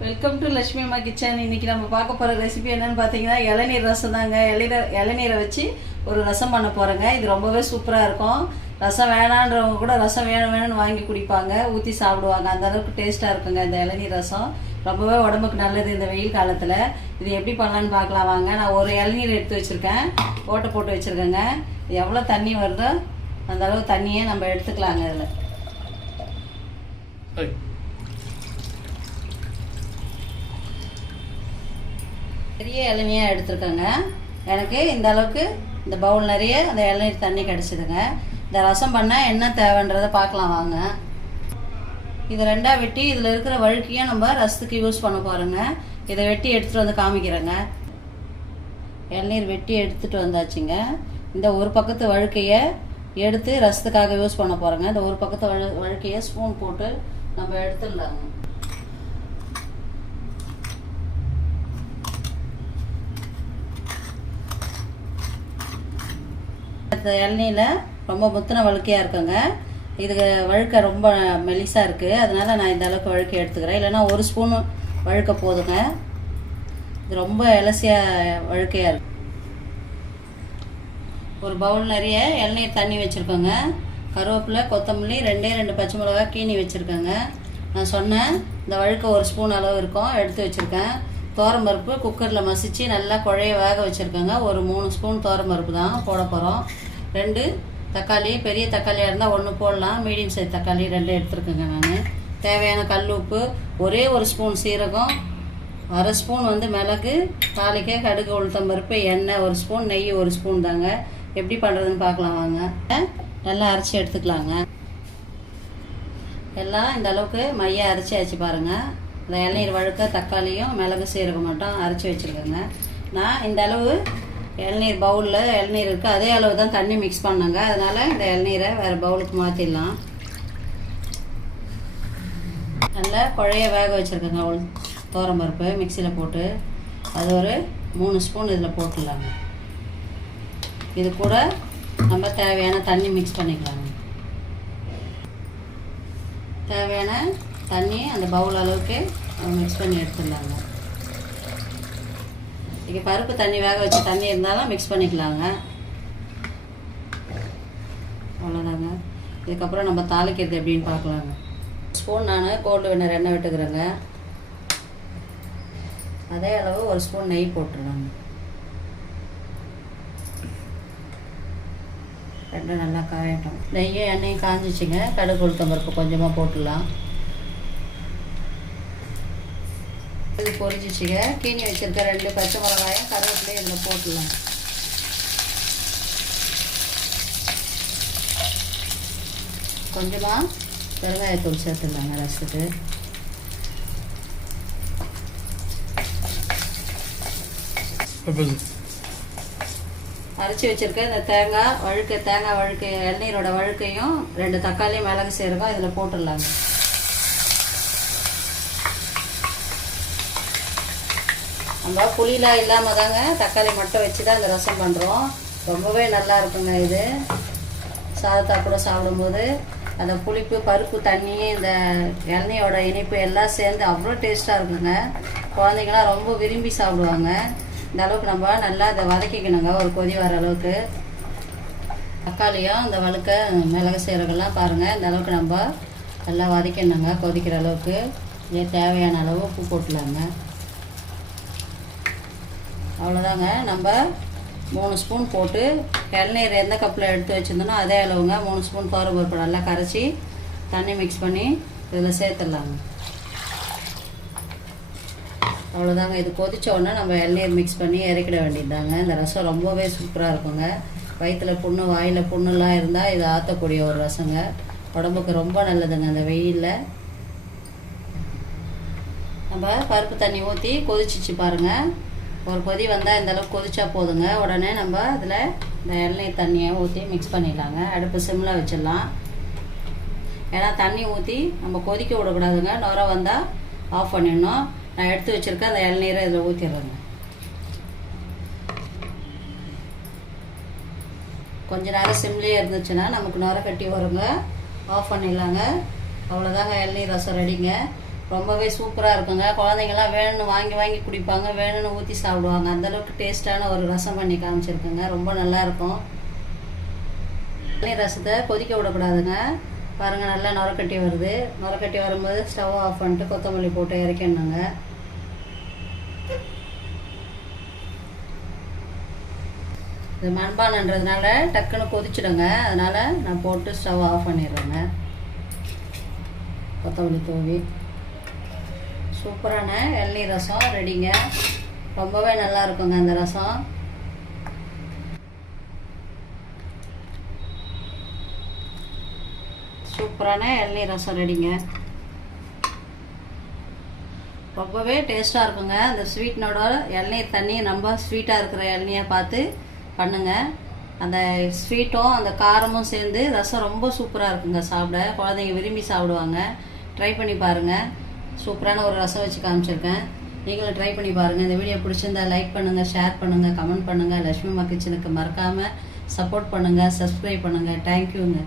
Welcome to Lakshmi அம்மா kitchen. இன்னைக்கு நம்ம பார்க்க போகிற ரெசிபி என்னன்னு பார்த்தீங்கன்னா இளநீர் ரசம் தாங்க. இளநீரை வச்சு ஒரு ரசம் பண்ண போகிறேங்க. இது ரொம்பவே சூப்பராக இருக்கும். ரசம் வேணான்றவங்க கூட ரசம் வேணும்னு வாங்கி குடிப்பாங்க, ஊற்றி சாப்பிடுவாங்க. அந்த அளவுக்கு டேஸ்ட்டாக இருக்குங்க இந்த இளநீர் ரசம். ரொம்பவே உடம்புக்கு நல்லது இந்த வெயில் காலத்தில். இது எப்படி பண்ணலான்னு பார்க்கலாம் வாங்க. நான் ஒரு இளநீர் எடுத்து வச்சுருக்கேன், ஓட்டை போட்டு வச்சுருக்கேங்க. எவ்வளோ தண்ணி வருதோ அந்த அளவு தண்ணியே நம்ம எடுத்துக்கலாங்க. இதில் பெரிய இளநியாக எடுத்துருக்கேங்க. எனக்கு இந்த அளவுக்கு இந்த பவுல் நிறைய அந்த இளநீர் தண்ணி கிடச்சிதுங்க. இந்த ரசம் பண்ணால் என்ன தேவைன்றதை பார்க்கலாம் வாங்க. இதை ரெண்டாக வெட்டி இதில் இருக்கிற வழுக்கையும் நம்ம ரசத்துக்கு யூஸ் பண்ண போகிறோங்க. இதை வெட்டி எடுத்துகிட்டு வந்து காமிக்கிறேங்க. இளநீர் வெட்டி எடுத்துகிட்டு வந்தாச்சுங்க. இந்த ஒரு பக்கத்து வழுக்கையை எடுத்து ரசத்துக்காக யூஸ் பண்ண போகிறோங்க. இந்த ஒரு பக்கத்து வழுக்கையை ஸ்பூன் போட்டு நம்ம எடுத்துடலாங்க. இந்த இளநீரில் ரொம்ப முத்தின வழுக்கையாக இருக்குங்க. இதுக்கு வழுக்கை ரொம்ப மெலிசாக இருக்குது, அதனால் நான் இந்த அளவுக்கு வழுக்கை எடுத்துக்கிறேன். இல்லைன்னா ஒரு ஸ்பூன் வழுக்கை போதுங்க. இது ரொம்ப இலசியாக வழுக்கையாக இருக்குது. ஒரு பவுல் நிறைய இளநீர் தண்ணி வச்சுருக்கோங்க. கருவேப்பிலை, கொத்தமல்லி, ரெண்டு பச்சை மிளகாய் கீனி வச்சுருக்கேங்க. நான் சொன்னேன் இந்த வழுக்கை ஒரு ஸ்பூன் அளவு இருக்கும், எடுத்து வச்சுருக்கேன். தோரம்பருப்பு குக்கரில் மசித்து நல்லா குழைய வேக வச்சுருக்கேங்க. ஒரு 3 ஸ்பூன் தோரம்பருப்பு தான் போட போகிறோம். 2 தக்காளி, பெரிய தக்காளியாக இருந்தால் 1 போடலாம். மீடியம் சைஸ் தக்காளி 2 எடுத்துருக்கேங்க. நான் தேவையான கல் உப்பு, ஒரே ஒரு ஸ்பூன் சீரகம், 1/2 ஸ்பூன் மிளகு, தாளிக்க கடுகு, உளுத்தம்பருப்பு, எண்ணெய் 1 ஸ்பூன், நெய் 1 ஸ்பூன் தாங்க. எப்படி பண்ணுறதுன்னு பார்க்கலாம் வாங்க. நல்லா அரைச்சி எடுத்துக்கலாங்க. எல்லாம் இந்த அளவுக்கு மைய அரைச்சி ஆச்சு பாருங்கள். இந்த இளநீர் வழுக்க தக்காளியும் மிளகு சீரகம் மட்டும் அரைச்சி வச்சுருக்கேங்க. நான் இந்த அளவு இளநீர் பவுலில் இளநீர் இருக்குது, அதே அளவு தான் தண்ணி மிக்ஸ் பண்ணேங்க. அதனால் இந்த இளநீரை வேறு பவுலுக்கு மாற்றிடலாம். நல்லா குழைய வேக வச்சுருக்கேங்க. தோரம்பருப்பு மிக்சியில் போட்டு அது ஒரு 3 ஸ்பூன் இதில் போட்டுடலாங்க. இது கூட நம்ம தேவையான தண்ணி மிக்ஸ் பண்ணிக்கலாங்க. தேவையான தண்ணி அந்த பவுல் அளவுக்கு மிக்ஸ் பண்ணி எடுத்துடலாங்க. இங்கே பருப்பு தண்ணி வேக வச்ச தண்ணி இருந்தாலும் மிக்ஸ் பண்ணிக்கலாங்க. அவ்வளோதாங்க. இதுக்கப்புறம் நம்ம தாளிக்கிறது எப்படின்னு பார்க்கலாங்க. ஸ்பூன் நான் கோல்டு வினர் எண்ணெய் விட்டுக்கிறேங்க. அதே அளவு 1 ஸ்பூன் நெய் போட்டுருலாங்க. 2 நல்லா காயட்டும். நெய்யும் எண்ணெயும் காஞ்சிச்சுங்க. கடுகு உளுத்தம்பருப்பு கொஞ்சமாக போட்டுடலாம். இது பொரிச்சிச்சுங்க. கீனி வச்சுருக்க 2 பச்சை மிளகாயும் கருவேப்பிலையும் இதில் போட்டுடலாம். கொஞ்சமாக பெருங்காயத்தூள் சேர்த்துடலாங்க ரசத்துக்கு. அரைச்சி வச்சுருக்க இந்த தேங்காய் வழுக்கை இளநீரோட வழுக்கையும் 2 தக்காளி, மிளகு சீரகம் இதில் போட்டுடலாங்க. நம்ம புளிலாம் இல்லாமல் தாங்க தக்காளி மட்டும் வச்சு தான் இந்த ரசம் பண்ணுறோம். ரொம்பவே நல்லா இருக்குங்க. இது சாதத்தா கூட சாப்பிடும்போது அந்த புளிப்பு, பருப்பு தண்ணி, இந்த இளநீரோட இனிப்பு எல்லாம் சேர்ந்து அவ்வளோ டேஸ்ட்டாக இருக்குங்க. குழந்தைங்களாம் ரொம்ப விரும்பி சாப்பிடுவாங்க. இந்த அளவுக்கு நம்ம நல்லா அதை வதக்கிக்கணுங்க. ஒரு கொதி வர அளவுக்கு தக்காளியும் இந்த வழுக்க மிளகு சீரகம்லாம் பாருங்கள். இந்த அளவுக்கு நம்ம நல்லா வதக்கணுங்க. கொதிக்கிற அளவுக்கு இதே தேவையான அளவு உப்பு போட்டுலாங்க. அவ்வளோதாங்க. நம்ம 3 ஸ்பூன் போட்டு இளநீர் எந்த கப்பில் எடுத்து வச்சுருந்தோனோ அதே அளவுங்க 3 ஸ்பூன் தோரம்பருப்பு நல்லா கரைச்சி தண்ணி மிக்ஸ் பண்ணி இதில் சேர்த்துடலாங்க. அவ்வளோதாங்க. இது கொதித்த உடனே நம்ம இளநீர் மிக்ஸ் பண்ணி இறக்கிட வேண்டியதுதாங்க. இந்த ரசம் ரொம்பவே சூப்பராக இருக்குங்க. வயிற்றில் புண்ணு, வாயில் புண்ணுலாம் இருந்தால் இது ஆற்றக்கூடிய ஒரு ரசங்க. உடம்புக்கு ரொம்ப நல்லதுங்க. அந்த வெயிலில் நம்ம பருப்பு தண்ணி ஊற்றி கொதிச்சிச்சு பாருங்கள். ஒரு கொதி வந்தால் இந்த அளவுக்கு கொதிச்சா போதுங்க. உடனே நம்ம அதில் இந்த இளநீர் தண்ணியை ஊற்றி மிக்ஸ் பண்ணிடலாங்க. அடுப்பு சிம்மில் வச்சிடலாம். ஏன்னா தண்ணி ஊற்றி நம்ம கொதிக்க விடக்கூடாதுங்க. நுர வந்தால் ஆஃப் பண்ணிடணும். நான் எடுத்து வச்சுருக்கேன் அந்த இளநீரை இதில் ஊற்றிடுறேங்க. கொஞ்ச நேரம் சிம்லேயே இருந்துச்சுன்னா நமக்கு நுர கட்டி வருங்க. ஆஃப் பண்ணிடலாங்க. அவ்வளோதாங்க. இளநீர் ரசம் ரெடிங்க. ரொம்பவே சூப்பராக இருக்குங்க. குழந்தைங்கள்லாம் வேணும்னு வாங்கி வாங்கி குடிப்பாங்க, வேணும்னு ஊற்றி சாப்பிடுவாங்க. அந்தளவுக்கு டேஸ்ட்டான ஒரு ரசம் பண்ணி காமிச்சிருக்குங்க. ரொம்ப நல்லாயிருக்கும். இளநீர் ரசத்தை கொதிக்க விடக்கூடாதுங்க. பாருங்கள், நல்லா நுரக்கட்டி வருது. நுரக்கட்டி வரும்போது ஸ்டவ் ஆஃப் பண்ணிட்டு கொத்தமல்லி போட்டு இறக்கிடணுங்க. இது மண்பானன்றதுனால டக்குன்னு கொதிச்சிடுங்க. அதனால் நான் போட்டு ஸ்டவ் ஆஃப் பண்ணிடுறேங்க. கொத்தமல்லி தூவி சூப்பரான இளநீர் ரசம் ரெடிங்க. ரொம்பவே நல்லா இருக்குங்க அந்த ரசம். சூப்பரான இளநீர் ரசம் ரெடிங்க. ரொம்பவே டேஸ்ட்டாக இருக்குங்க. அந்த ஸ்வீட்னோட இளநீர் தண்ணி ரொம்ப ஸ்வீட்டாக இருக்கிற இளநியாக பார்த்து பண்ணுங்கள். அந்த ஸ்வீட்டும் அந்த காரமும் சேர்ந்து ரசம் ரொம்ப சூப்பராக இருக்குங்க. சாப்பிட குழந்தைங்க விரும்பி சாப்பிடுவாங்க. ட்ரை பண்ணி பாருங்கள். சூப்பரான ஒரு ரசம் வச்சு காமிச்சிருக்கேன். நீங்களும் ட்ரை பண்ணி பாருங்கள். இந்த வீடியோ பிடிச்சிருந்தா லைக் பண்ணுங்கள், ஷேர் பண்ணுங்கள், கமெண்ட் பண்ணுங்கள். லட்சுமி அம்மா கிச்சனுக்கு மறக்காமல் சப்போர்ட் பண்ணுங்கள், சப்ஸ்கிரைப் பண்ணுங்கள். தேங்க்யூங்க.